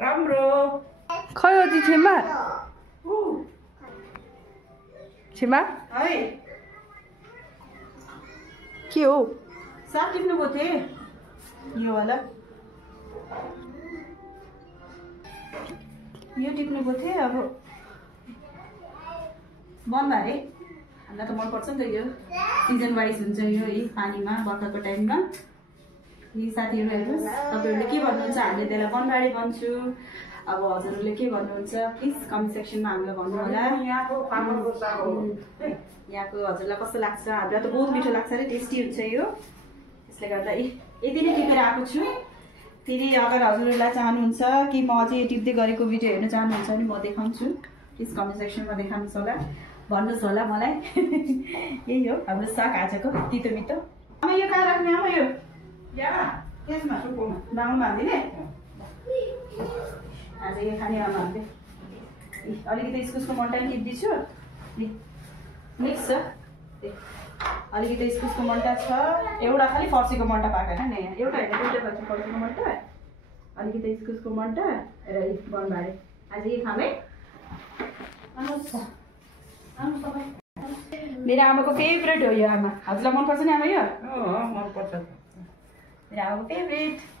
राम्रो खै अझै छेमा छेमा है के हो साग टिप्नु गएको थिएँ यो वाला यो टिप्नु गएको थिएँ अब बन्द अरे हामीलाई त मनपर्छ नि त यो सिजन वाइज हुन्छ यो है पानीमा बर्खाको टाइममा यी साथीहरू हेर्नुहोस् तपाईँहरूले के भन्नुहुन्छ हामीले त्यसलाई बनबाडी भन्छु अब हजुरहरूले के भन्नुहुन्छ प्लिज कमेन्ट सेक्सनमा हामीलाई भन्नु होला यहाँको हजुरलाई कस्तो लाग्छ हामीलाई त बहुत मिठो लाग्छ अरे टेस्टी हुन्छ यो त्यसले गर्दा यति नै टिपेर आएको छु फेरि अगर हजुरहरूलाई चाहनुहुन्छ कि म अझै टिप्दै गरेको भिडियो हेर्न चाहनुहुन्छ भने म देखाउँछु प्लिज कमेन्ट सेक्सनमा देखाउनुहोस् होला भन्नुहोस् होला मलाई यही हो हाम्रो साग आजको तितो मिठो आमा यो कहाँ राख्ने आमा यो त्यसमा बाङमा हालिदिने आज यो खाने आमा हामीले अलिकति इस्कुसको मन्टा पनि टिप्दैछु मिक्स छ अलिकति इस्कुसको मन्टा छ एउटा खालि फर्सीको मन्टा पाएको होइन नि एउटा होइन दुईवटा छ फर्सीको मन्टा अलिकति इस्कुसको मन्टा र बनबाडी आज यो खाने मेरो आमाको फेभरेट हो यो आमा हजुरलाई मनपर्छ नि आमा यो मनपर्छ मेरो आमाको फेभरेट